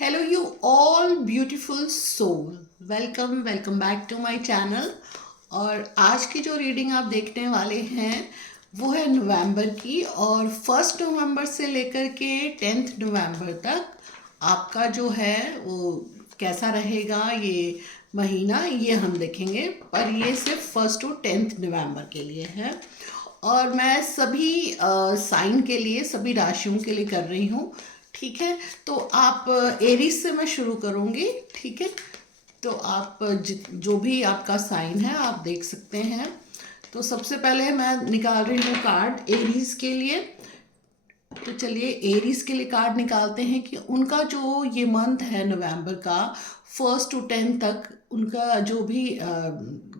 Hello you all beautiful soul, welcome back to my channel. और आज की जो रीडिंग आप देखने वाले हैं वो है नवंबर की, और 1 नवंबर से लेकर के 10 नवंबर तक आपका जो है वो कैसा रहेगा ये महीना, ये हम देखेंगे। पर ये सिर्फ 1 to 10 नवंबर के लिए है, और मैं सभी साइन के लिए, सभी राशियों के लिए कर रही हूँ। ठीक है, तो आप एरीज से मैं शुरू करूँगी। ठीक है, तो आप जो भी आपका साइन है आप देख सकते हैं। तो सबसे पहले मैं निकाल रही हूँ कार्ड एरीज के लिए। तो चलिए एरीज के लिए कार्ड निकालते हैं कि उनका जो ये मंथ है नवंबर का 1 to 10 तक, उनका जो भी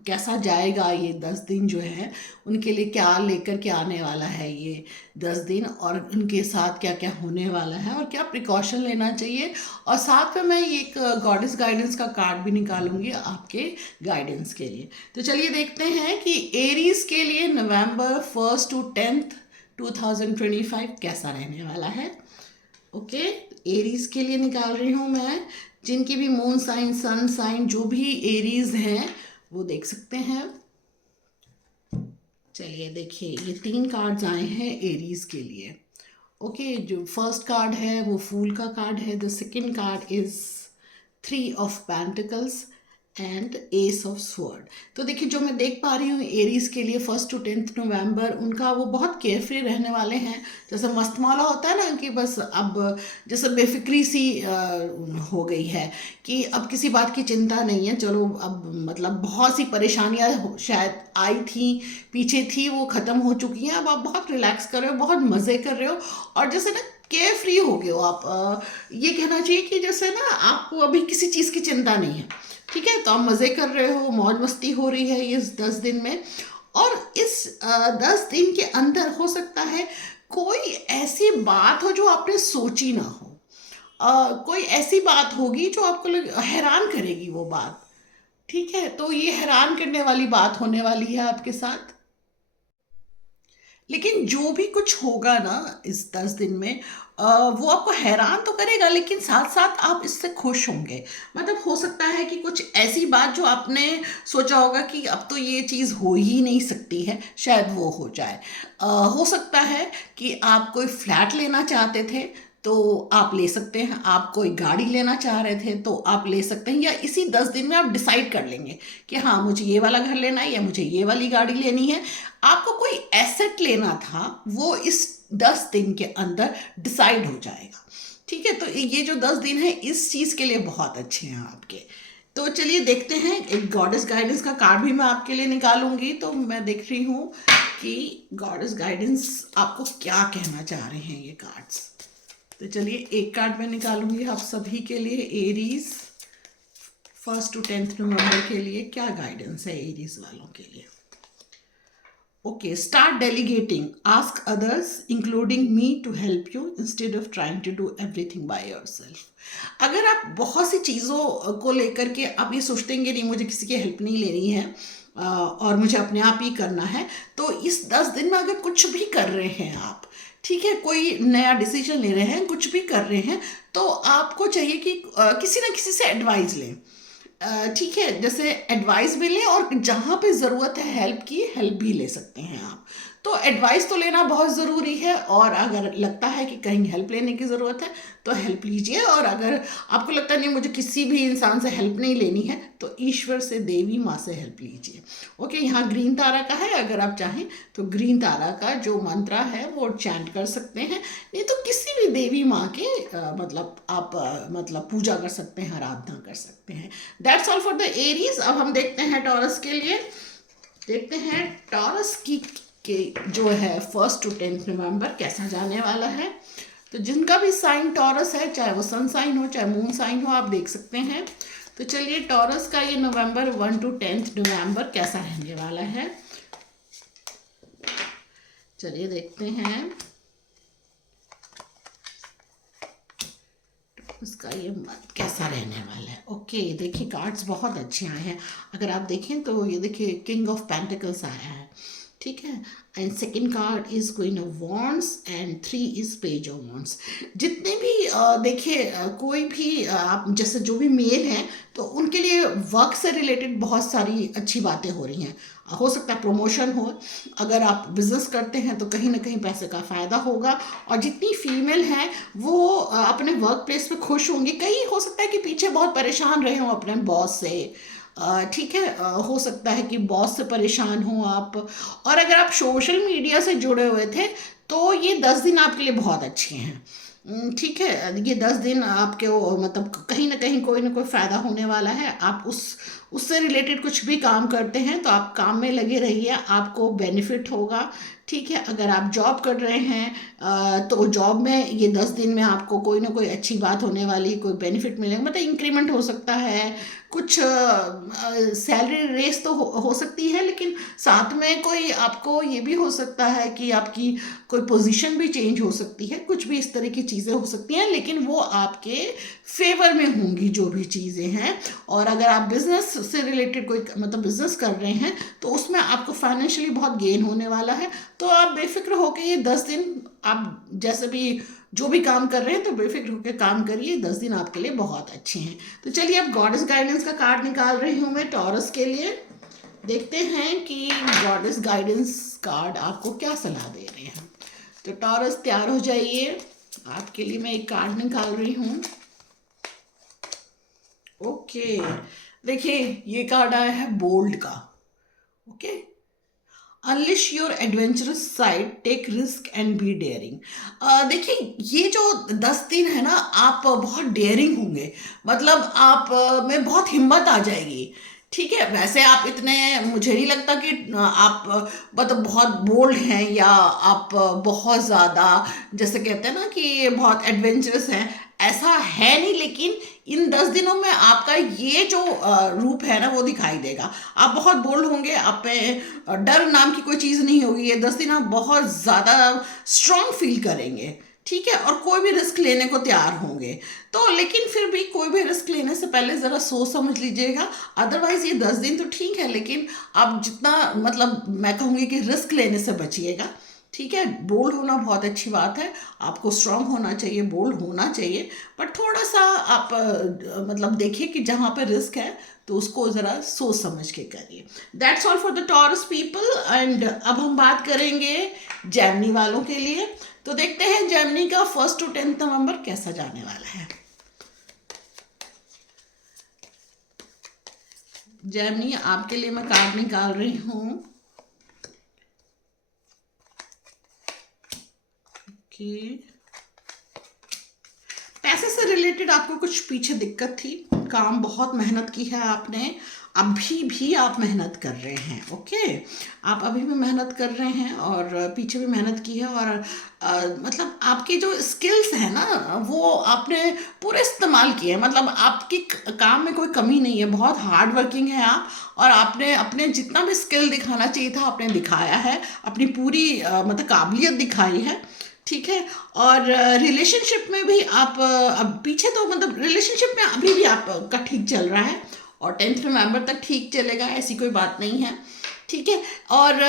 कैसा जाएगा ये 10 दिन जो है, उनके लिए क्या लेकर के आने वाला है ये 10 दिन, और उनके साथ क्या क्या होने वाला है और क्या प्रिकॉशन लेना चाहिए। और साथ में मैं एक गॉडेस गाइडेंस का कार्ड भी निकालूंगी आपके गाइडेंस के लिए। तो चलिए देखते हैं कि एरीज के लिए नवंबर 1 to 10 2025 कैसा रहने वाला है। ओके, एरीज के लिए निकाल रही हूँ मैं। जिनकी भी मून साइन, सन साइन, जो भी एरीज हैं वो देख सकते हैं। चलिए देखिए, ये 3 कार्ड्स आए हैं एरीज के लिए। ओके, जो फर्स्ट कार्ड है वो फूल का कार्ड है। The second card is 3 of Pentacles and S of sword. तो देखिए, जो मैं देख पा रही हूँ एरीज के लिए 1 to 10 नवंबर उनका वो बहुत केयरफ्री रहने वाले हैं। जैसे मस्तमौला होता है ना कि बस अब जैसे बेफिक्री सी हो गई है कि अब किसी बात की चिंता नहीं है। चलो अब मतलब बहुत सी परेशानियां शायद आई थी, पीछे थी, वो ख़त्म हो चुकी हैं। अब आप बहुत रिलैक्स कर रहे हो, बहुत मज़े कर रहे हो, और जैसे ना केयर फ्री हो गए हो आप। ये कहना चाहिए कि जैसे ना आपको अभी किसी चीज़ की चिंता नहीं है। ठीक है, तो आप मज़े कर रहे हो, मौज मस्ती हो रही है इस 10 दिन में। और इस 10 दिन के अंदर हो सकता है कोई ऐसी बात हो जो आपने सोची ना हो। कोई ऐसी बात होगी जो आपको हैरान करेगी वो बात। ठीक है, तो ये हैरान करने वाली बात होने वाली है आपके साथ। लेकिन जो भी कुछ होगा ना इस 10 दिन में, वो आपको हैरान तो करेगा, लेकिन साथ साथ आप इससे खुश होंगे। मतलब हो सकता है कि कुछ ऐसी बात जो आपने सोचा होगा कि अब तो ये चीज़ हो ही नहीं सकती है, शायद वो हो जाए। हो सकता है कि आप कोई फ्लैट लेना चाहते थे तो आप ले सकते हैं, आप कोई गाड़ी लेना चाह रहे थे तो आप ले सकते हैं, या इसी 10 दिन में आप डिसाइड कर लेंगे कि हाँ मुझे ये वाला घर लेना है या मुझे ये वाली गाड़ी लेनी है। आपको कोई एसेट लेना था वो इस 10 दिन के अंदर डिसाइड हो जाएगा। ठीक है, तो ये जो 10 दिन है इस चीज़ के लिए बहुत अच्छे हैं आपके। तो चलिए देखते हैं, एक गॉडेस गाइडेंस का कार्ड भी मैं आपके लिए निकालूंगी। तो मैं देख रही हूँ कि गॉडेस गाइडेंस आपको क्या कहना चाह रहे हैं ये कार्ड्स। तो चलिए एक कार्ड मैं निकालूंगी आप सभी के लिए। एरीज 1 to 10 नवंबर के लिए क्या गाइडेंस है एरीज वालों के लिए। Okay, start delegating, ask others including me to help you instead of trying to do everything by yourself. अगर आप बहुत सी चीज़ों को लेकर के आप ये सोचते हैं नहीं मुझे किसी की हेल्प नहीं लेनी है और मुझे अपने आप ही करना है, तो इस 10 दिन में अगर कुछ भी कर रहे हैं आप, ठीक है, कोई नया डिसीजन ले रहे हैं, कुछ भी कर रहे हैं, तो आपको चाहिए कि किसी ना किसी से एडवाइस लें। ठीक है, जैसे एडवाइस भी लें, और जहाँ पे ज़रूरत है हेल्प की, हेल्प भी ले सकते हैं आप। तो एडवाइस तो लेना बहुत ज़रूरी है, और अगर लगता है कि कहीं हेल्प लेने की ज़रूरत है तो हेल्प लीजिए। और अगर आपको लगता है नहीं मुझे किसी भी इंसान से हेल्प नहीं लेनी है तो ईश्वर से, देवी माँ से हेल्प लीजिए। ओके, यहाँ ग्रीन तारा का है, अगर आप चाहें तो ग्रीन तारा का जो मंत्र है वो चैंट कर सकते हैं, नहीं तो किसी भी देवी माँ के मतलब आप मतलब पूजा कर सकते हैं, आराधना कर सकते हैं। That's all for the Aries. अब हम देखते हैं टॉरस के लिए। देखते हैं टॉरस की के जो है 1 to 10 नवंबर कैसा जाने वाला है। तो जिनका भी साइन टॉरस है, चाहे वो सन साइन हो चाहे मून साइन हो, आप देख सकते हैं। तो चलिए टॉरस का ये नवंबर 1 to 10 नवंबर कैसा रहने वाला है, चलिए देखते हैं। उसका ये मंथ कैसा रहने वाला है। ओके, देखिए कार्ड्स बहुत अच्छे आए हैं। अगर आप देखें तो ये देखिए किंग ऑफ पेंटिकल्स आया है, ठीक है, and second card is queen of wands and 3 is page of wands. जितने भी देखिए कोई भी आप जैसे जो भी मेल हैं तो उनके लिए वर्क से रिलेटेड बहुत सारी अच्छी बातें हो रही हैं। हो सकता है प्रमोशन हो, अगर आप बिजनेस करते हैं तो कहीं ना कहीं पैसे का फ़ायदा होगा। और जितनी फीमेल हैं वो अपने वर्क प्लेस पे खुश होंगी। कई हो सकता है कि पीछे बहुत परेशान रहे हों अपने बॉस से, ठीक है, हो सकता है कि बॉस से परेशान हो आप। और अगर आप सोशल मीडिया से जुड़े हुए थे तो ये 10 दिन आपके लिए बहुत अच्छे हैं। ठीक है, ये 10 दिन आपके वो मतलब कहीं ना कोई फ़ायदा होने वाला है। आप उससे रिलेटेड कुछ भी काम करते हैं तो आप काम में लगे रहिए, आपको बेनिफिट होगा। ठीक है, अगर आप जॉब कर रहे हैं तो जॉब में ये 10 दिन में आपको कोई ना कोई अच्छी बात होने वाली, कोई बेनिफिट मिलेगा, मतलब इंक्रीमेंट हो सकता है, कुछ सैलरी रेस तो हो सकती है, लेकिन साथ में कोई आपको ये भी हो सकता है कि आपकी कोई पोजीशन भी चेंज हो सकती है। कुछ भी इस तरह की चीज़ें हो सकती हैं, लेकिन वो आपके फेवर में होंगी जो भी चीज़ें हैं। और अगर आप बिजनेस से रिलेटेड कोई मतलब बिजनेस कर रहे हैं तो उसमें आपको फाइनेंशियली बहुत गेन होने वाला है। तो आप बेफिक्र होकर ये 10 दिन आप जैसे भी जो भी काम कर रहे हैं तो बेफिक्र होकर काम करिए। 10 दिन आपके लिए बहुत अच्छे हैं। तो चलिए अब गॉडेस गाइडेंस का कार्ड निकाल रही हूँ मैं टॉरस के लिए। देखते हैं कि गॉडेस गाइडेंस कार्ड आपको क्या सलाह दे रहे हैं। तो टॉरस तैयार हो जाइए, आपके लिए मैं एक कार्ड निकाल रही हूँ। ओके, देखिए ये कार्ड आया है बोल्ड का। Okay, unleash your adventurous side, take risk and be daring. देखिए ये जो 10 दिन है ना, आप बहुत डेयरिंग होंगे, मतलब आप में बहुत हिम्मत आ जाएगी। ठीक है, वैसे आप इतने मुझे नहीं लगता कि आप मतलब बहुत बोल्ड हैं या आप बहुत ज़्यादा जैसे कहते हैं ना कि बहुत एडवेंचरस हैं, ऐसा है नहीं। लेकिन इन 10 दिनों में आपका ये जो रूप है ना वो दिखाई देगा। आप बहुत बोल्ड होंगे, आप में डर नाम की कोई चीज़ नहीं होगी। ये 10 दिन आप बहुत ज़्यादा स्ट्रांग फील करेंगे। ठीक है, और कोई भी रिस्क लेने को तैयार होंगे। तो लेकिन फिर भी कोई भी रिस्क लेने से पहले ज़रा सोच समझ लीजिएगा। अदरवाइज़ ये 10 दिन तो ठीक है, लेकिन आप जितना मतलब मैं कहूँगी कि रिस्क लेने से बचिएगा। ठीक है, बोल्ड होना बहुत अच्छी बात है, आपको स्ट्रांग होना चाहिए, बोल्ड होना चाहिए, बट थोड़ा सा आप मतलब देखिए कि जहाँ पे रिस्क है तो उसको ज़रा सोच समझ के करिए। That's all for the taurus people. And अब हम बात करेंगे जेमिनी वालों के लिए। तो देखते हैं जेमिनी का 1 to 10 नवंबर कैसा जाने वाला है। जेमिनी आपके लिए मैं कार्ड निकाल रही हूँ। पैसे से रिलेटेड आपको कुछ पीछे दिक्कत थी, काम बहुत मेहनत की है आपने, अभी भी आप मेहनत कर रहे हैं। ओके, आप अभी भी मेहनत कर रहे हैं और पीछे भी मेहनत की है। और मतलब आपके जो स्किल्स हैं ना वो आपने पूरे इस्तेमाल किए हैं, मतलब आपकी काम में कोई कमी नहीं है, बहुत हार्ड वर्किंग है आप। और आपने अपने जितना भी स्किल दिखाना चाहिए था आपने दिखाया है, अपनी पूरी मतलब काबिलियत दिखाई है। ठीक है, और रिलेशनशिप में भी आप अब पीछे तो मतलब रिलेशनशिप में अभी भी आपका ठीक चल रहा है और 10 नवंबर तक ठीक चलेगा, ऐसी कोई बात नहीं है। ठीक है, और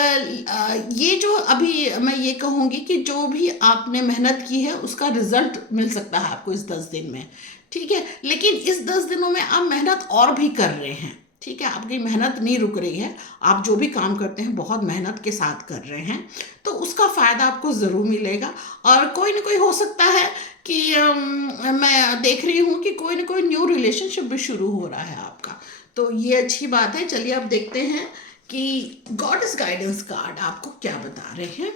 ये जो अभी मैं ये कहूँगी कि जो भी आपने मेहनत की है उसका रिजल्ट मिल सकता है आपको इस 10 दिन में। ठीक है, लेकिन इस 10 दिनों में आप मेहनत और भी कर रहे हैं। ठीक है, आपकी मेहनत नहीं रुक रही है, आप जो भी काम करते हैं बहुत मेहनत के साथ कर रहे हैं, तो उसका फ़ायदा आपको ज़रूर मिलेगा। और कोई ना कोई हो सकता है कि मैं देख रही हूँ कि कोई ना कोई न्यू रिलेशनशिप भी शुरू हो रहा है आपका, तो ये अच्छी बात है। चलिए अब देखते हैं कि गॉडेस गाइडेंस कार्ड आपको क्या बता रहे हैं।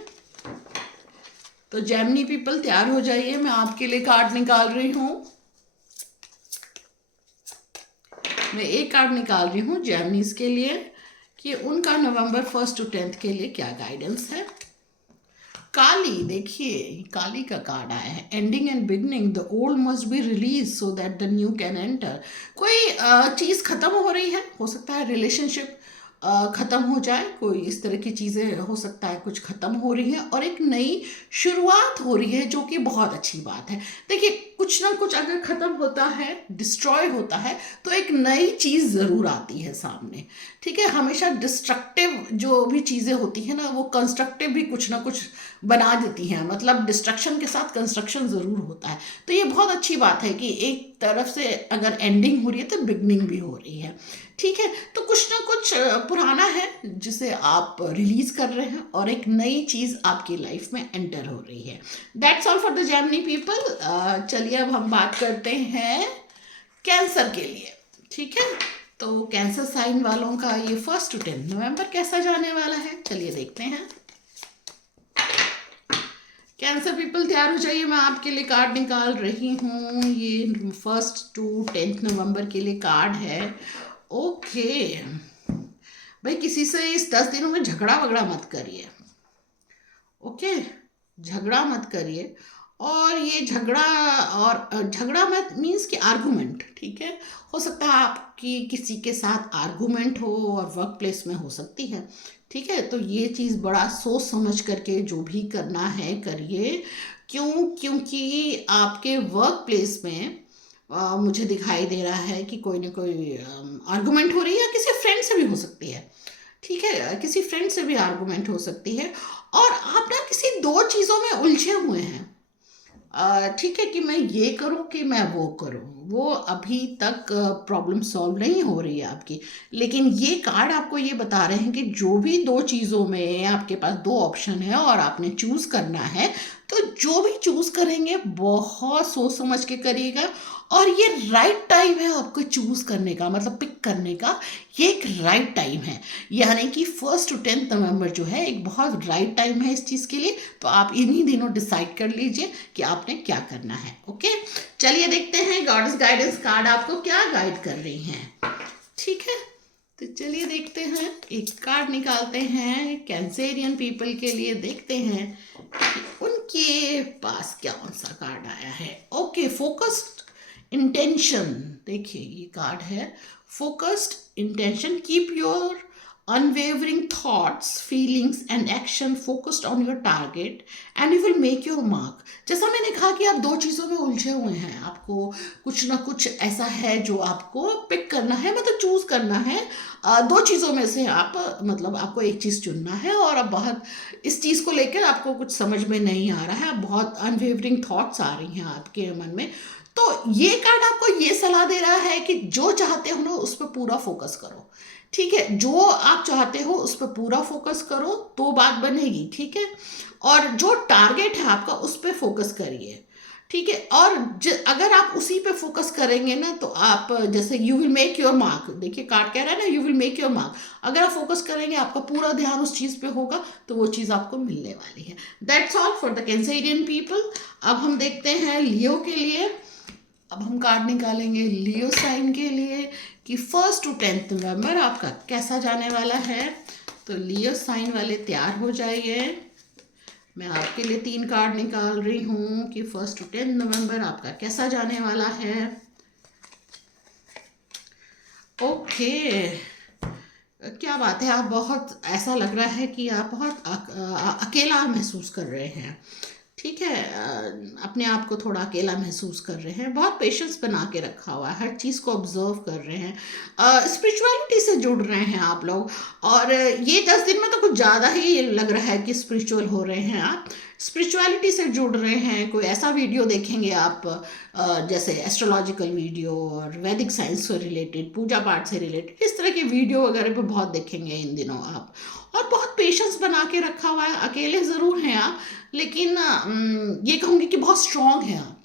तो जेमिनी पीपल तैयार हो जाइए, मैं आपके लिए कार्ड निकाल रही हूँ। मैं एक कार्ड निकाल रही हूँ जेमिनीज के लिए कि उनका नवंबर 1 to 10 के लिए क्या गाइडेंस है। काली, देखिए काली का कार्ड आया है, ending and beginning, the old must be release so that the new can enter. कोई चीज़ ख़त्म हो रही है, हो सकता है रिलेशनशिप ख़त्म हो जाए, कोई इस तरह की चीज़ें हो सकता है, कुछ ख़त्म हो रही है और एक नई शुरुआत हो रही है जो कि बहुत अच्छी बात है। देखिए कुछ ना कुछ अगर ख़त्म होता है, डिस्ट्रॉय होता है, तो एक नई चीज़ ज़रूर आती है सामने। ठीक है, हमेशा डिस्ट्रक्टिव जो भी चीज़ें होती हैं ना, वो कंस्ट्रक्टिव भी कुछ ना कुछ बना देती हैं। मतलब डिस्ट्रक्शन के साथ कंस्ट्रक्शन ज़रूर होता है। तो ये बहुत अच्छी बात है कि एक तरफ से अगर एंडिंग हो रही है तो बिगनिंग भी हो रही है। ठीक है, तो कुछ ना कुछ पुराना है जिसे आप रिलीज कर रहे हैं और एक नई चीज़ आपकी लाइफ में एंटर हो रही है। That's all for the Gemini people. चलिए अब हम बात करते हैं कैंसर के लिए। ठीक है, तो कैंसर साइन वालों का ये 1 to 10 नवंबर कैसा जाने वाला है, चलिए देखते हैं। कैंसर पीपल तैयार हो जाइए, मैं आपके लिए कार्ड निकाल रही हूँ। ये 1 to 10 नवंबर के लिए कार्ड है। ओके भाई, किसी से इस 10 दिनों में झगड़ा वगड़ा मत करिए। ओके, झगड़ा मत करिए। और ये झगड़ा मत मीन्स कि आर्गूमेंट। ठीक है, हो सकता है आपकी किसी के साथ आर्गूमेंट हो और वर्क प्लेस में हो सकती है। ठीक है, तो ये चीज़ बड़ा सोच समझ करके जो भी करना है करिए। क्योंकि आपके वर्क प्लेस में मुझे दिखाई दे रहा है कि कोई ना कोई आर्गूमेंट हो रही है, या किसी फ्रेंड से भी हो सकती है। ठीक है, किसी फ्रेंड से भी आर्गूमेंट हो सकती है और आप ना किसी दो चीज़ों में उलझे हुए हैं। ठीक है, कि मैं ये करूं कि मैं वो करूं, वो अभी तक प्रॉब्लम सॉल्व नहीं हो रही है आपकी। लेकिन ये कार्ड आपको ये बता रहे हैं कि जो भी दो चीज़ों में आपके पास दो ऑप्शन है और आपने चूज़ करना है, तो जो भी चूज़ करेंगे बहुत सोच समझ के करिएगा। और ये राइट टाइम है आपको चूज़ करने का, मतलब पिक करने का। ये एक राइट टाइम है, यानी कि 1 to 10 नवंबर जो है एक बहुत राइट टाइम है इस चीज़ के लिए। तो आप इन्हीं दिनों डिसाइड कर लीजिए कि आपने क्या करना है। ओके, चलिए देखते हैं गॉडेस गाइडेंस कार्ड आपको क्या गाइड कर रही हैं। ठीक है, तो चलिए देखते हैं, एक कार्ड निकालते हैं कैंसेरियन पीपल के लिए। देखते हैं कि उनके पास क्या कौन सा कार्ड आया है। Okay, focused intention. देखिए ये कार्ड है focused intention. Keep your unwavering thoughts, feelings and action focused on your target and you will make your mark। जैसा मैंने कहा कि आप दो चीज़ों में उलझे हुए हैं, आपको कुछ ना कुछ ऐसा है जो आपको पिक करना है, मतलब चूज करना है। दो चीज़ों में से आप मतलब आपको एक चीज़ चुनना है और अब बहुत इस चीज़ को लेकर आपको कुछ समझ में नहीं आ रहा है, अब बहुत अनवेवरिंग थॉट्स आ रही हैं आपके मन में। तो ये कार्ड आपको ये सलाह दे रहा है कि जो चाहते हो ना उस पर पूरा फोकस करो। ठीक है, जो आप चाहते हो उस पर पूरा फोकस करो तो बात बनेगी। ठीक है, और जो टारगेट है आपका उस पर फोकस करिए। ठीक है, और अगर आप उसी पे फोकस करेंगे ना तो आप जैसे you will make your mark. देखिए कार्ड कह रहा है ना you will make your mark. अगर आप फोकस करेंगे, आपका पूरा ध्यान उस चीज़ पे होगा, तो वो चीज़ आपको मिलने वाली है। That's all for the Cancerian people. अब हम देखते हैं लियो के लिए। अब हम कार्ड निकालेंगे लियो साइन के लिए कि 1 to 10 नवंबर आपका कैसा जाने वाला है। तो लियो साइन वाले तैयार हो जाइए, मैं आपके लिए 3 कार्ड निकाल रही हूँ कि 1 to 10 नवंबर आपका कैसा जाने वाला है। ओके, क्या बात है, आप बहुत ऐसा लग रहा है कि आप बहुत अकेला महसूस कर रहे हैं। ठीक है, अपने आप को थोड़ा अकेला महसूस कर रहे हैं, बहुत पेशेंस बना के रखा हुआ है, हर चीज़ को ऑब्जर्व कर रहे हैं, स्पिरिचुअलिटी से जुड़ रहे हैं आप लोग। और ये 10 दिन में तो कुछ ज़्यादा ही लग रहा है कि स्पिरिचुअल हो रहे हैं आप, स्पिरिचुअलिटी से जुड़ रहे हैं। कोई ऐसा वीडियो देखेंगे आप जैसे एस्ट्रोलॉजिकल वीडियो और वैदिक साइंस से रिलेटेड, पूजा पाठ से रिलेटेड, इस तरह के वीडियो वगैरह पे बहुत देखेंगे इन दिनों आप। और बहुत पेशेंस बना के रखा हुआ है, अकेले ज़रूर हैं आप, लेकिन ये कहूँगी कि बहुत स्ट्रांग हैं आप।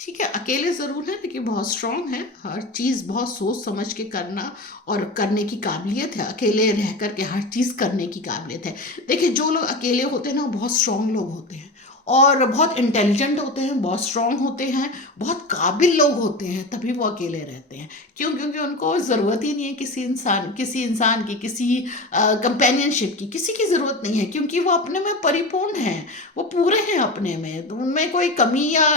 ठीक है, अकेले ज़रूर हैं लेकिन बहुत स्ट्रांग है, हर चीज़ बहुत सोच समझ के करना और करने की काबिलियत है, अकेले रह कर के हर चीज़ करने की काबिलियत है। देखिए जो लोग अकेले होते हैं ना, बहुत स्ट्रांग लोग होते हैं और बहुत इंटेलिजेंट होते हैं, बहुत स्ट्रांग होते हैं, बहुत काबिल लोग होते हैं, तभी वो अकेले रहते हैं। क्यों? क्योंकि उनको ज़रूरत ही नहीं है किसी इंसान की, किसी कंपेनियनशिप की, किसी की ज़रूरत नहीं है, क्योंकि वो अपने में परिपूर्ण हैं, वो पूरे हैं अपने में। तो उनमें कोई कमी या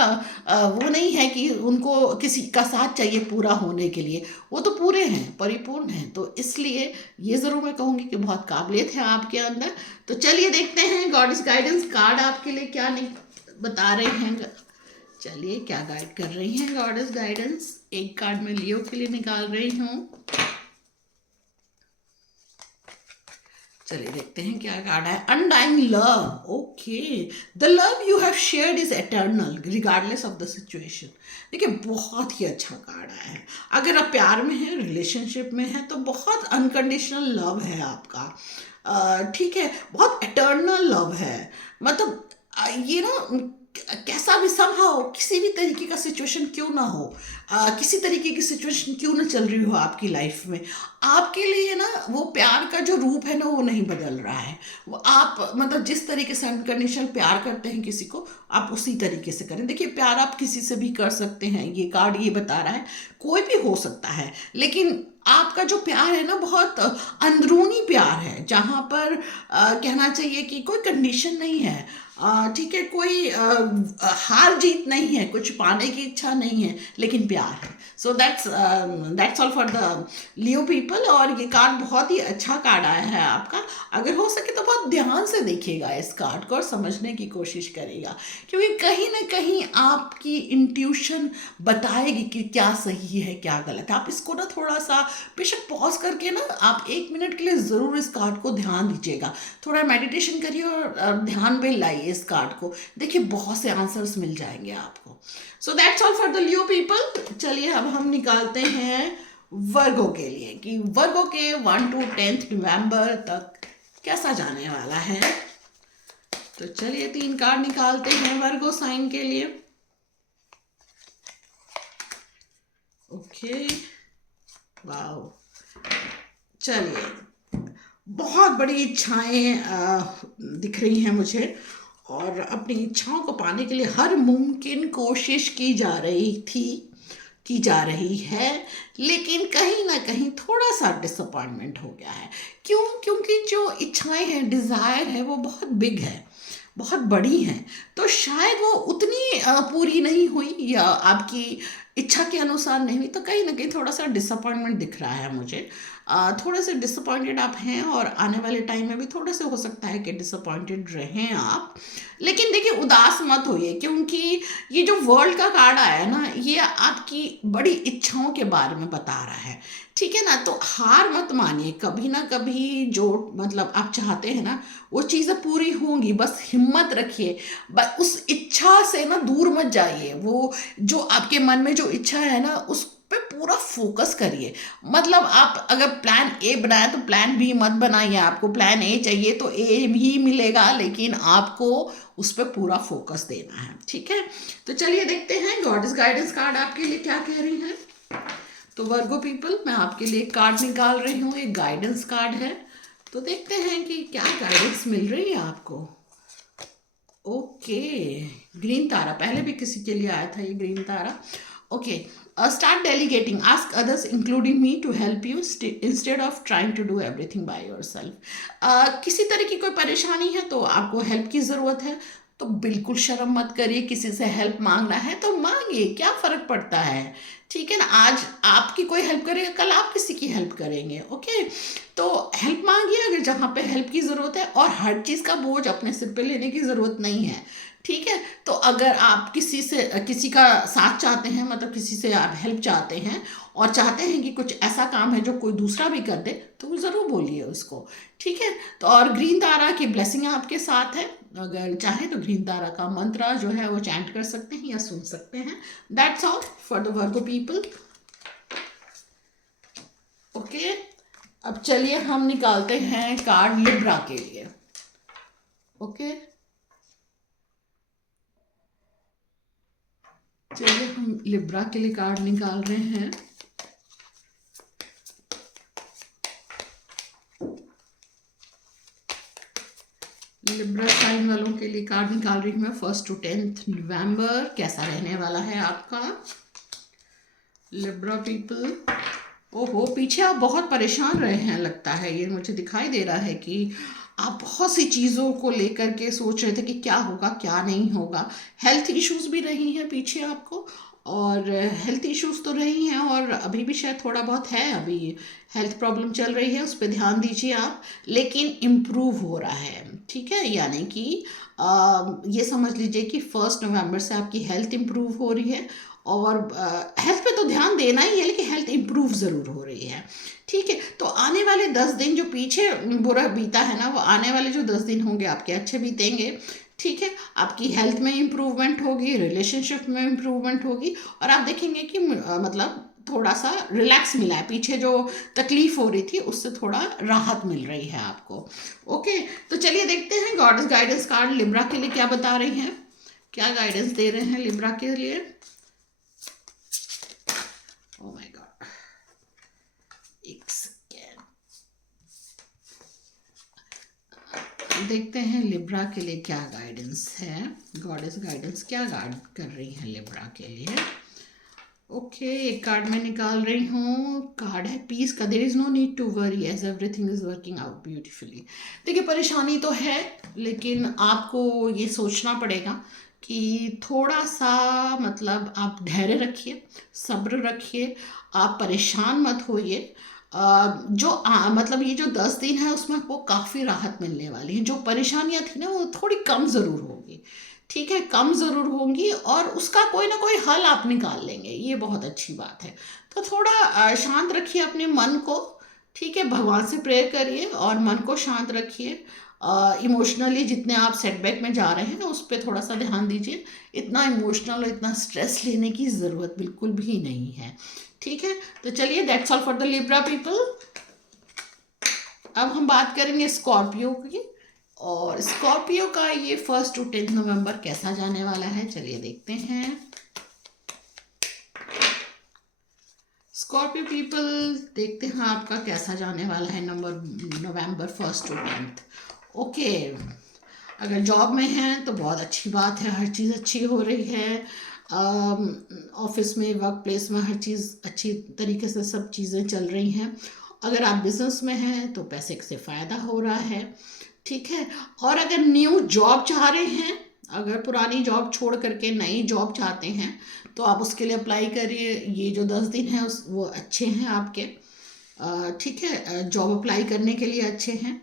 वो नहीं है कि उनको किसी का साथ चाहिए पूरा होने के लिए, वो तो पूरे हैं, परिपूर्ण हैं। तो इसलिए ये ज़रूर मैं कहूँगी कि बहुत काबिलियत है आपके अंदर। तो चलिए देखते हैं गॉडेस गाइडेंस कार्ड आपके लिए क्या नहीं बता रहे हैं चलिए क्या गाइड कर रही हैं गॉडेस गाइडेंस। एक कार्ड मैं लियो के लिए निकाल रही हूँ। चलिए देखते हैं क्या कार्ड है। Undying love. Okay, the love you have shared is eternal regardless of the situation. देखिए बहुत ही अच्छा कार्ड आया है। अगर आप प्यार में हैं, रिलेशनशिप में हैं, तो बहुत अनकंडीशनल लव है आपका। ठीक है, बहुत एटर्नल लव है। मतलब ये ना कैसा भी समहाउ किसी भी तरीके का सिचुएशन क्यों ना हो, किसी तरीके की सिचुएशन क्यों ना चल रही हो आपकी लाइफ में, आपके लिए ना वो प्यार का जो रूप है ना वो नहीं बदल रहा है। वो आप मतलब जिस तरीके से अनकंडीशनल प्यार करते हैं किसी को, आप उसी तरीके से करें। देखिए प्यार आप किसी से भी कर सकते हैं, ये कार्ड ये बता रहा है, कोई भी हो सकता है। लेकिन आपका जो प्यार है ना बहुत अंदरूनी प्यार है, जहाँ पर कहना चाहिए कि कोई कंडीशन नहीं है। ठीक है, कोई हार जीत नहीं है, कुछ पाने की इच्छा नहीं है, लेकिन प्यार है। So that's all for the Leo people. और ये कार्ड बहुत ही अच्छा कार्ड आया है आपका। अगर हो सके तो बहुत ध्यान से देखिएगा इस कार्ड को और समझने की कोशिश करिएगा, क्योंकि कहीं ना कहीं आपकी इंट्यूशन बताएगी कि क्या सही है क्या गलत है। आप इसको ना थोड़ा सा बेशक पॉज करके ना आप 1 मिनट के लिए ज़रूर इस कार्ड को ध्यान दीजिएगा, थोड़ा मेडिटेशन करिए और ध्यान में लाइए इस कार्ड को। देखिए बहुत से आंसर्स मिल जाएंगे आपको। So that's all for the Leo people. चलिए अब हम निकालते हैं वर्गो के लिए कि वर्गो के 1 to 10 नवंबर तक कैसा जाने वाला है। तो चलिए 3 कार्ड निकालते हैं वर्गो साइन के लिए। ओके, वाओ, चलिए बहुत बड़ी इच्छाएं दिख रही हैं मुझे, और अपनी इच्छाओं को पाने के लिए हर मुमकिन कोशिश की जा रही है, लेकिन कहीं ना कहीं थोड़ा सा डिसअपॉइंटमेंट हो गया है। क्यों? क्योंकि जो इच्छाएं हैं, डिज़ायर है, वो बहुत बिग है, बहुत बड़ी हैं, तो शायद वो उतनी पूरी नहीं हुई या आपकी इच्छा के अनुसार नहीं हुई, तो कहीं ना कहीं थोड़ा सा डिसअपॉइंटमेंट दिख रहा है मुझे। थोड़े से डिसअपॉइंटेड आप हैं, और आने वाले टाइम में भी थोड़े से हो सकता है कि डिसअपॉइंटेड रहें आप। लेकिन देखिए उदास मत होइए, क्योंकि ये जो वर्ल्ड का कार्ड आया है ना, ये आपकी बड़ी इच्छाओं के बारे में बता रहा है। ठीक है ना, तो हार मत मानिए। कभी ना कभी जो मतलब आप चाहते हैं ना वो चीज़ें पूरी होंगी, बस हिम्मत रखिए। बस उस इच्छा से ना दूर मत जाइए। वो जो आपके मन में जो इच्छा है ना उस पे पूरा फोकस करिए। मतलब आप अगर प्लान ए बनाया तो प्लान बी मत बनाइए। आपको प्लान ए चाहिए तो ए भी मिलेगा, लेकिन आपको उस पर पूरा फोकस देना है। ठीक है, तो चलिए देखते हैं गॉडेस गाइडेंस कार्ड आपके लिए क्या कह रही है। तो वर्गो पीपल, मैं आपके लिए एक कार्ड निकाल रही हूँ, एक गाइडेंस कार्ड है। तो देखते हैं कि क्या गाइडेंस मिल रही है आपको। ओके, ग्रीन तारा, पहले भी किसी के लिए आया था ये ग्रीन तारा। Okay, start delegating, ask others including me to help you instead of trying to do everything by yourself. किसी तरह की कोई परेशानी है तो आपको हेल्प की ज़रूरत है, तो बिल्कुल शर्म मत करिए। किसी से हेल्प मांगना है तो मांगिए, क्या फ़र्क पड़ता है। ठीक है ना, आज आपकी कोई हेल्प करेगा, कल आप किसी की हेल्प करेंगे। ओके, तो हेल्प मांगिए अगर जहाँ पे हेल्प की ज़रूरत है, और हर चीज़ का बोझ अपने सिर पे लेने की ज़रूरत नहीं है। ठीक है, तो अगर आप किसी का साथ चाहते हैं, मतलब किसी से आप हेल्प चाहते हैं और चाहते हैं कि कुछ ऐसा काम है जो कोई दूसरा भी कर दे, तो ज़रूर बोलिए उसको। ठीक है, तो और ग्रीन तारा की ब्लेसिंग आपके साथ है। अगर चाहे तो ग्रीन तारा का मंत्र जो है वो चैंट कर सकते हैं या सुन सकते हैं। That's all for the Virgo people. Okay, अब चलिए हम निकालते हैं कार्ड लिब्रा के लिए। ओके, चलिए हम लिब्रा के लिए कार्ड निकाल रहे हैं। लिब्रा साइन वालों के लिए कार्ड निकाल रही हूँ मैं। 1 to 10 नवंबर कैसा रहने वाला है आपका लिब्रा पीपल। ओहो, पीछे आप बहुत परेशान रहे हैं लगता है। ये मुझे दिखाई दे रहा है कि आप बहुत सी चीज़ों को लेकर के सोच रहे थे कि क्या होगा क्या नहीं होगा। हेल्थ इश्यूज भी रही हैं पीछे आपको, और हेल्थ इश्यूज तो रही हैं, और अभी भी शायद थोड़ा बहुत है, अभी हेल्थ प्रॉब्लम चल रही है, उस पर ध्यान दीजिए आप। लेकिन इम्प्रूव हो रहा है, ठीक है, यानी कि ये समझ लीजिए कि 1 नवंबर से आपकी हेल्थ इम्प्रूव हो रही है, और हेल्थ पे तो ध्यान देना ही है, लेकिन हेल्थ इम्प्रूव ज़रूर हो रही है। ठीक है, तो आने वाले 10 दिन जो पीछे बुरा बीता है ना, वो आने वाले जो 10 दिन होंगे आपके अच्छे बीतेंगे। ठीक है, आपकी हेल्थ में इम्प्रूवमेंट होगी, रिलेशनशिप में इम्प्रूवमेंट होगी, और आप देखेंगे कि मतलब थोड़ा सा रिलैक्स मिला है, पीछे जो तकलीफ हो रही थी उससे थोड़ा राहत मिल रही है आपको। ओके, तो चलिए देखते हैं गॉडेस गाइडेंस कार्ड लिब्रा के लिए क्या बता रही हैं, क्या गाइडेंस दे रहे हैं लिब्रा के लिए। ओ माय गॉड, एक सेकेंड, देखते हैं लिब्रा के लिए क्या गाइडेंस है, गॉडेस गाइडेंस क्या गाइड कर रही है लिब्रा के लिए। ओके, एक कार्ड मैं निकाल रही हूँ, कार्ड है पीस का। There is no need to worry as everything is working out beautifully. देखिए, परेशानी तो है, लेकिन आपको ये सोचना पड़ेगा कि थोड़ा सा मतलब आप धैर्य रखिए, सब्र रखिए, आप परेशान मत होइए। मतलब ये जो 10 दिन है उसमें आपको काफ़ी राहत मिलने वाली है। जो परेशानियाँ थी ना वो थोड़ी कम ज़रूर होगी। ठीक है, कम ज़रूर होंगी, और उसका कोई ना कोई हल आप निकाल लेंगे, ये बहुत अच्छी बात है। तो थोड़ा शांत रखिए अपने मन को। ठीक है, भगवान से प्रेयर करिए और मन को शांत रखिए। इमोशनली जितने आप सेटबैक में जा रहे हैं उस पर थोड़ा सा ध्यान दीजिए। इतना इमोशनल और इतना स्ट्रेस लेने की ज़रूरत बिल्कुल भी नहीं है। ठीक है, तो चलिए, that's all for the Libra people. अब हम बात करेंगे स्कॉर्पियो की, और स्कॉर्पियो का ये 1 to 10 नवंबर कैसा जाने वाला है, चलिए देखते हैं। स्कॉर्पियो पीपल, देखते हैं आपका कैसा जाने वाला है नवंबर 1 to 10। ओके, अगर जॉब में हैं तो बहुत अच्छी बात है, हर चीज़ अच्छी हो रही है। ऑफिस में, वर्क प्लेस में हर चीज़ अच्छी तरीके से सब चीज़ें चल रही हैं। अगर आप बिजनेस में हैं तो पैसे से फ़ायदा हो रहा है। ठीक है, और अगर न्यू जॉब चाह रहे हैं, अगर पुरानी जॉब छोड़ करके नई जॉब चाहते हैं तो आप उसके लिए अप्लाई करिए। ये जो 10 दिन हैं वो अच्छे हैं आपके। ठीक है, जॉब अप्लाई करने के लिए अच्छे हैं,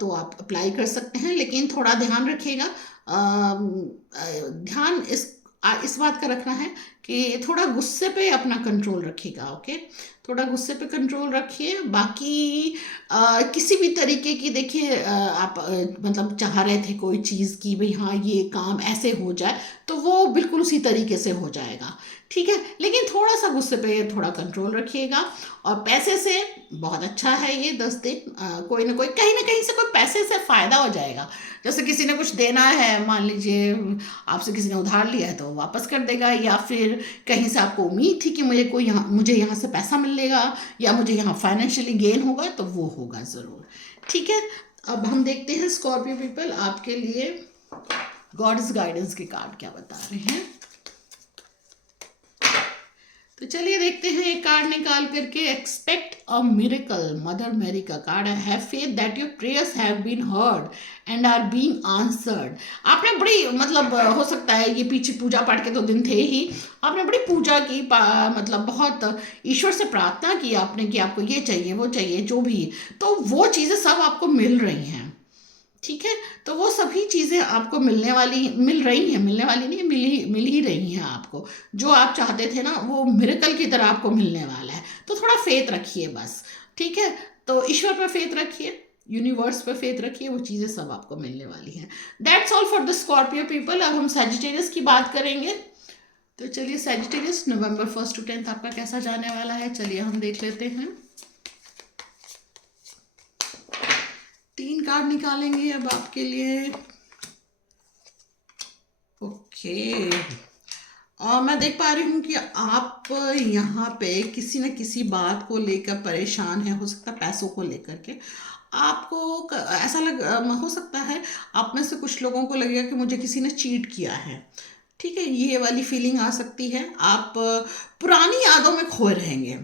तो आप अप्लाई कर सकते हैं, लेकिन थोड़ा ध्यान रखिएगा। ध्यान इस बात का रखना है कि थोड़ा गुस्से पे अपना कंट्रोल रखिएगा। ओके, थोड़ा गुस्से पे कंट्रोल रखिए। बाकी किसी भी तरीके की, देखिए आप मतलब चाह रहे थे कोई चीज़ की भाई हाँ ये काम ऐसे हो जाए, तो वो बिल्कुल उसी तरीके से हो जाएगा। ठीक है, लेकिन थोड़ा सा गुस्से पे थोड़ा कंट्रोल रखिएगा। और पैसे से बहुत अच्छा है ये 10 दिन, कोई ना कोई कहीं ना कहीं से कोई पैसे से फ़ायदा हो जाएगा। जैसे किसी ने कुछ देना है, मान लीजिए आपसे किसी ने उधार लिया है तो वो वापस कर देगा, या फिर कहीं से आपको उम्मीद थी कि मुझे यहाँ से पैसा मिलेगा या मुझे यहाँ फाइनेंशियली गेन होगा, तो वो होगा ज़रूर। ठीक है, अब हम देखते हैं स्कॉर्पियो पीपल आपके लिए गॉड्स गाइडेंस के कार्ड क्या बता रहे हैं। तो चलिए देखते हैं, एक कार्ड निकाल करके, expect a miracle, Mother Mary का कार्ड है। Have faith that your prayers have been heard and are being answered. आपने बड़ी मतलब हो सकता है ये पीछे पूजा पाठ के तो दिन थे ही, आपने बड़ी पूजा की, मतलब बहुत ईश्वर से प्रार्थना की आपने कि आपको ये चाहिए वो चाहिए जो भी, तो वो चीज़ें सब आपको मिल रही हैं। ठीक है, तो वो सभी चीज़ें आपको मिल रही हैं, मिलने वाली नहीं, मिल ही रही हैं आपको। जो आप चाहते थे ना वो मिरेकल की तरह आपको मिलने वाला है, तो थोड़ा फेथ रखिए बस। ठीक है, तो ईश्वर पर फेथ रखिए, यूनिवर्स पर फेथ रखिए, वो चीज़ें सब आपको मिलने वाली हैं। That's all for the Scorpio people. अब हम सैजिटेरियस की बात करेंगे। तो चलिए, सैजिटेरियस नवंबर 1 to 10 आपका कैसा जाने वाला है, चलिए हम देख लेते हैं। 3 कार्ड निकालेंगे अब आपके लिए। ओके, मैं देख पा रही हूँ कि आप यहाँ पे किसी न किसी बात को लेकर परेशान है, हो सकता है पैसों को लेकर के। आपको ऐसा हो सकता है आप में से कुछ लोगों को लगेगा कि मुझे किसी ने चीट किया है। ठीक है, ये वाली फीलिंग आ सकती है। आप पुरानी यादों में खोए रहेंगे।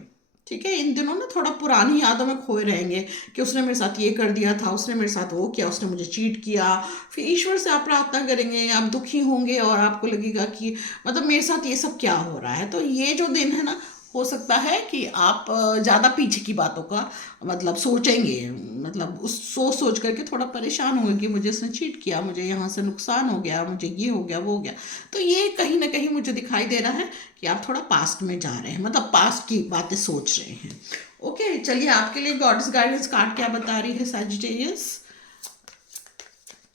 ठीक है, इन दिनों ना थोड़ा पुरानी यादों में खोए रहेंगे कि उसने मेरे साथ ये कर दिया था, उसने मेरे साथ वो किया, उसने मुझे चीट किया। फिर ईश्वर से आप प्रार्थना करेंगे, आप दुखी होंगे और आपको लगेगा कि मतलब मेरे साथ ये सब क्या हो रहा है। तो ये जो दिन है ना हो सकता है कि आप ज़्यादा पीछे की बातों का मतलब सोचेंगे, मतलब उस सोच करके थोड़ा परेशान होंगे कि मुझे इसने चीट किया, मुझे यहाँ से नुकसान हो गया, मुझे ये हो गया वो हो गया। तो ये कहीं ना कहीं मुझे दिखाई दे रहा है कि आप थोड़ा पास्ट में जा रहे हैं, मतलब पास्ट की बातें सोच रहे हैं। ओके, चलिए आपके लिए गॉड्स गाइडेंस कार्ड क्या बता रही है सैजिटेरियस।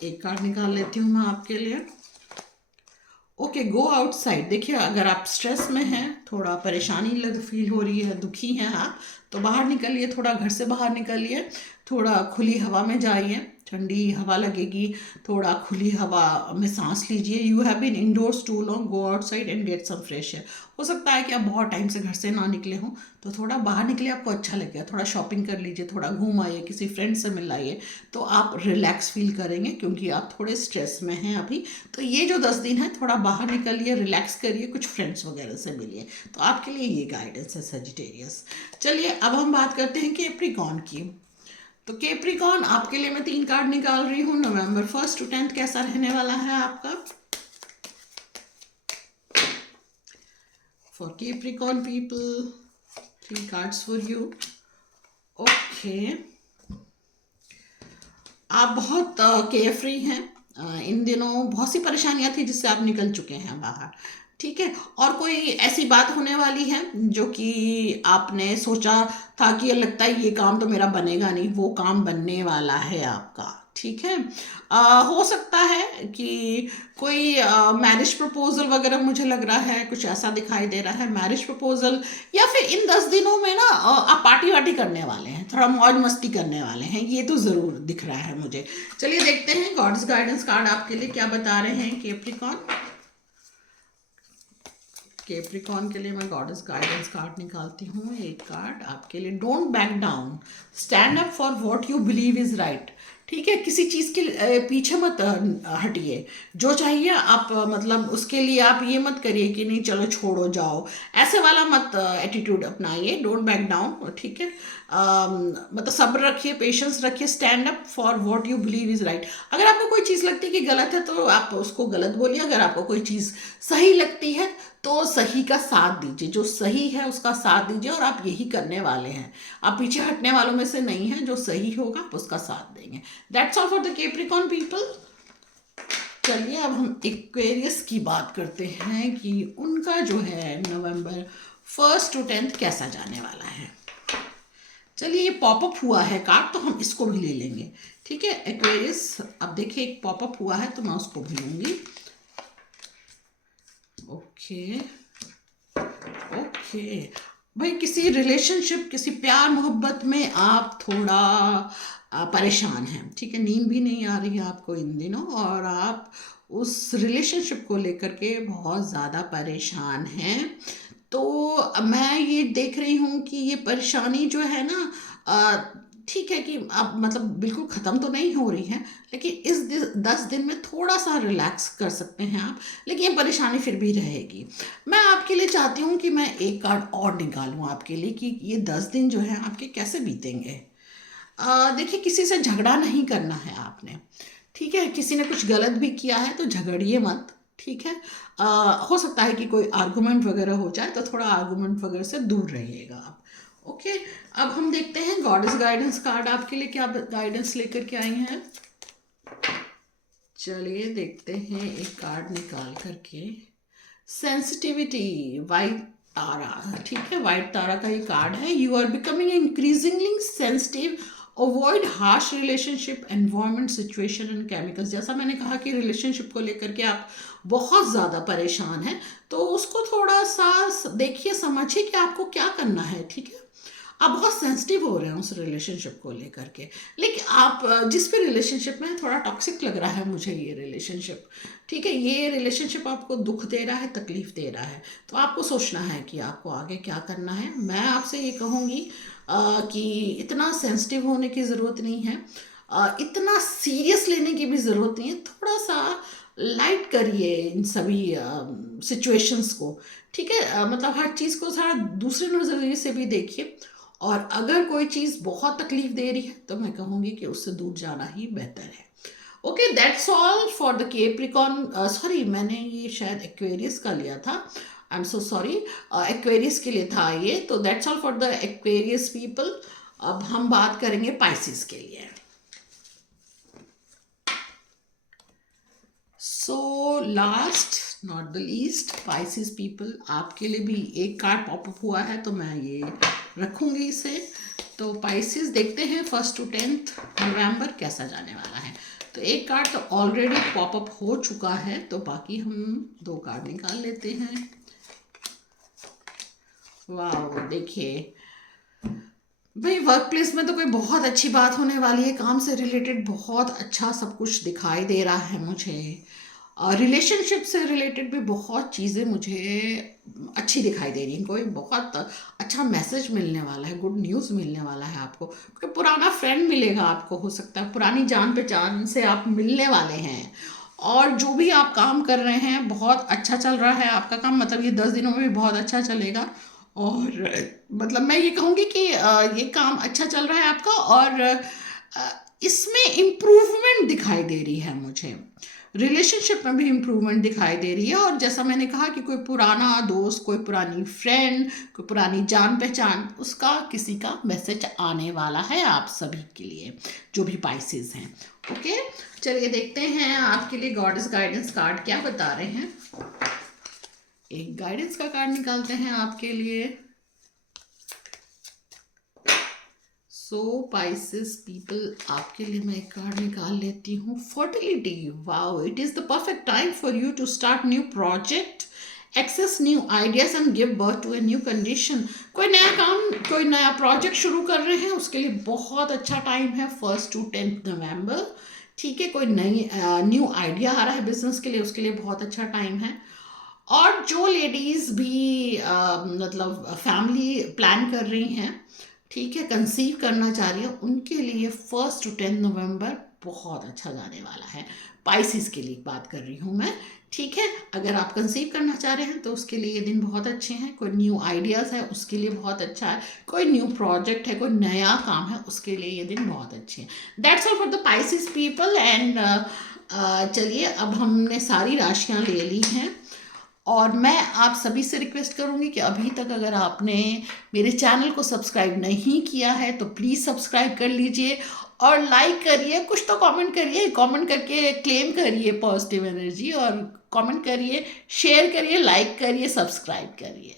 एक कार्ड निकाल लेती हूँ मैं आपके लिए। Okay, go outside. देखिए, अगर आप स्ट्रेस में हैं, थोड़ा परेशानी लग फील हो रही है, दुखी हैं आप, तो बाहर निकलिए, थोड़ा घर से बाहर निकलिए, थोड़ा खुली हवा में जाइए, ठंडी हवा लगेगी, थोड़ा खुली हवा में सांस लीजिए। You have been indoors too long, go outside and get some fresh air. हो सकता है कि आप बहुत टाइम से घर से ना निकले हों, तो थोड़ा बाहर निकले, आपको अच्छा लगेगा, थोड़ा शॉपिंग कर लीजिए, थोड़ा घूम आइए, किसी फ्रेंड से मिल आइए, तो आप रिलैक्स फील करेंगे, क्योंकि आप थोड़े स्ट्रेस में हैं अभी। तो ये जो 10 दिन है, थोड़ा बाहर निकलिए, रिलैक्स करिए, कुछ फ्रेंड्स वगैरह से मिलिए। तो आपके लिए ये गाइडेंस है सजिटेरियस। चलिए अब हम बात करते हैं कैप्रिकॉर्न की। तो कैप्रिकॉर्न, आपके लिए मैं 3 कार्ड निकाल रही हूँ। नवंबर 1 to 10 कैसा रहने वाला है आपका for Capricorn people. 3 cards for you. Okay, आप बहुत केयर फ्री हैं। इन दिनों बहुत सी परेशानियां थी जिससे आप निकल चुके हैं बाहर, ठीक है। और कोई ऐसी बात होने वाली है जो कि आपने सोचा था कि ये लगता है ये काम तो मेरा बनेगा नहीं, वो काम बनने वाला है आपका, ठीक है। हो सकता है कि कोई मैरिज प्रपोजल वगैरह, मुझे लग रहा है कुछ ऐसा दिखाई दे रहा है, मैरिज प्रपोजल। या फिर इन 10 दिनों में ना आप पार्टी वार्टी करने वाले हैं, थोड़ा मौज मस्ती करने वाले हैं, ये तो ज़रूर दिख रहा है मुझे। चलिए देखते हैं गॉड्स गाइडेंस कार्ड आपके लिए क्या बता रहे हैं कैप्रिकॉर्न। कैप्रिकॉर्न के लिए मैं गॉडेस गाइडेंस कार्ड निकालती हूँ। एक कार्ड आपके लिए, don't back down, stand up for what you believe is right. ठीक है, किसी चीज़ के पीछे मत हटिए, जो चाहिए आप मतलब उसके लिए आप ये मत करिए कि नहीं चलो छोड़ो जाओ, ऐसे वाला मत एटीट्यूड अपनाइए। डोंट बैक डाउन, ठीक है। मतलब सब्र रखिए, पेशेंस रखिए, stand up for what you believe is right. अगर आपको कोई चीज़ लगती है कि गलत है तो आप उसको गलत बोलिए, अगर आपको कोई चीज़ सही लगती है तो सही का साथ दीजिए, जो सही है उसका साथ दीजिए, और आप यही करने वाले हैं। आप पीछे हटने वालों में से नहीं हैं, जो सही होगा आप उसका साथ देंगे। That's all for the Capricorn people. चलिए अब हम एक्वेरियस की बात करते हैं कि उनका जो है नवंबर 1 to 10 कैसा जाने वाला है। चलिए, ये पॉपअप हुआ है कार्ड, तो हम इसको भी ले लेंगे, ठीक है। एक्वेरियस, अब देखिए एक पॉपअप हुआ है तो मैं उसको भी लूँगी। ओके ओके, भाई किसी रिलेशनशिप, किसी प्यार मोहब्बत में आप थोड़ा परेशान हैं, ठीक है। नींद भी नहीं आ रही है आपको इन दिनों, और आप उस रिलेशनशिप को लेकर के बहुत ज़्यादा परेशान हैं। तो मैं ये देख रही हूँ कि ये परेशानी जो है ना, ठीक है कि अब मतलब बिल्कुल ख़त्म तो नहीं हो रही है, लेकिन इस 10 दिन में थोड़ा सा रिलैक्स कर सकते हैं आप, लेकिन ये परेशानी फिर भी रहेगी। मैं आपके लिए चाहती हूँ कि मैं एक कार्ड और निकालूँ आपके लिए कि ये 10 दिन जो है आपके कैसे बीतेंगे। देखिए, किसी से झगड़ा नहीं करना है आपने, ठीक है। किसी ने कुछ गलत भी किया है तो झगड़िए मत, ठीक है। हो सकता है कि कोई आर्गूमेंट वगैरह हो जाए, तो थोड़ा आर्गूमेंट वगैरह से दूर रहिएगा आप। ओके, अब हम देखते हैं गॉडेस गाइडेंस कार्ड आपके लिए क्या गाइडेंस लेकर के आई हैं। चलिए देखते हैं एक कार्ड निकाल करके। सेंसिटिविटी, वाइट तारा, ठीक है, वाइट तारा का ये कार्ड है। You are becoming increasingly sensitive, avoid harsh relationship, environment, situation and chemicals. जैसा मैंने कहा कि रिलेशनशिप को लेकर के आप बहुत ज़्यादा परेशान हैं, तो उसको थोड़ा सा देखिए, समझिए कि आपको क्या करना है, ठीक है। आप बहुत सेंसिटिव हो रहे हैं उस रिलेशनशिप को लेकर के, लेकिन आप जिस भी रिलेशनशिप में, थोड़ा टॉक्सिक लग रहा है मुझे ये रिलेशनशिप, ठीक है। ये रिलेशनशिप आपको दुख दे रहा है, तकलीफ दे रहा है, तो आपको सोचना है कि आपको आगे क्या करना है। मैं आपसे ये कहूँगी कि इतना सेंसिटिव होने की ज़रूरत नहीं है, इतना सीरियस लेने की भी ज़रूरत नहीं है। थोड़ा सा लाइट करिए इन सभी सिचुएशंस को, ठीक है। मतलब हर चीज़ को थोड़ा दूसरे नज़रिए से भी देखिए, और अगर कोई चीज़ बहुत तकलीफ दे रही है तो मैं कहूँगी कि उससे दूर जाना ही बेहतर है। Okay, that's all for the Capricorn. Sorry, मैंने ये शायद एक्वेरियस का लिया था। I am so sorry, Aquarius के लिए था ये। तो that's all for the Aquarius people. अब हम बात करेंगे पाइसेस के लिए। So last not the least, Pisces people, आपके लिए भी एक कार्ड पॉपअप हुआ है तो मैं ये रखूँगी इसे। तो पाइसेस देखते हैं 1 to 10 नवंबर कैसा जाने वाला है। तो एक कार्ड तो ऑलरेडी पॉपअप हो चुका है, तो बाकी हम 2 कार्ड निकाल लेते हैं। वाह, देखिए भाई, वर्क प्लेस में तो कोई बहुत अच्छी बात होने वाली है, काम से रिलेटेड बहुत अच्छा सब कुछ दिखाई दे रहा है मुझे। और रिलेशनशिप से रिलेटेड भी बहुत चीज़ें मुझे अच्छी दिखाई दे रही हैं। कोई बहुत अच्छा मैसेज मिलने वाला है, गुड न्यूज़ मिलने वाला है आपको, क्योंकि पुराना फ्रेंड मिलेगा आपको, हो सकता है पुरानी जान पहचान से आप मिलने वाले हैं। और जो भी आप काम कर रहे हैं बहुत अच्छा चल रहा है आपका काम, मतलब ये 10 दिनों में भी बहुत अच्छा चलेगा। और मतलब मैं ये कहूँगी कि ये काम अच्छा चल रहा है आपका, और इसमें इम्प्रूवमेंट दिखाई दे रही है मुझे। रिलेशनशिप में भी इम्प्रूवमेंट दिखाई दे रही है। और जैसा मैंने कहा कि कोई पुराना दोस्त, कोई पुरानी फ्रेंड, कोई पुरानी जान पहचान, उसका किसी का मैसेज आने वाला है आप सभी के लिए, जो भी पाइसेस हैं। ओके, चलिए देखते हैं आपके लिए गॉडेस गाइडेंस कार्ड क्या बता रहे हैं। एक गाइडेंस का कार्ड निकालते हैं आपके लिए। सो पाइसेस पीपल, आपके लिए मैं एक कार्ड निकाल लेती हूँ। Fertility, wow, it is the perfect time for you to start new project, access new ideas and give birth to a new condition. कोई नया काम, कोई नया प्रोजेक्ट शुरू कर रहे हैं, उसके लिए बहुत अच्छा टाइम है 1 to 10 नवंबर। ठीक है, कोई नई न्यू आइडिया आ रहा है बिजनेस के लिए, उसके लिए बहुत अच्छा टाइम है। और जो लेडीज़ भी मतलब फैमिली प्लान कर रही हैं, ठीक है, कंसीव करना चाह रही हैं, उनके लिए 1 to 10 नवंबर बहुत अच्छा जाने वाला है। पाइसिस के लिए बात कर रही हूँ मैं, ठीक है। अगर आप कंसीव करना चाह रहे हैं तो उसके लिए ये दिन बहुत अच्छे हैं। कोई न्यू आइडियाज़ है उसके लिए बहुत अच्छा है। कोई न्यू प्रोजेक्ट है, कोई नया काम है, उसके लिए ये दिन बहुत अच्छे हैं। That's all for the Pisces people. And चलिए, अब हमने सारी राशियाँ ले ली हैं, और मैं आप सभी से रिक्वेस्ट करूंगी कि अभी तक अगर आपने मेरे चैनल को सब्सक्राइब नहीं किया है तो प्लीज़ सब्सक्राइब कर लीजिए, और लाइक करिए, कुछ तो कमेंट करिए, कमेंट करके क्लेम करिए पॉजिटिव एनर्जी, और कमेंट करिए, शेयर करिए, लाइक करिए, सब्सक्राइब करिए।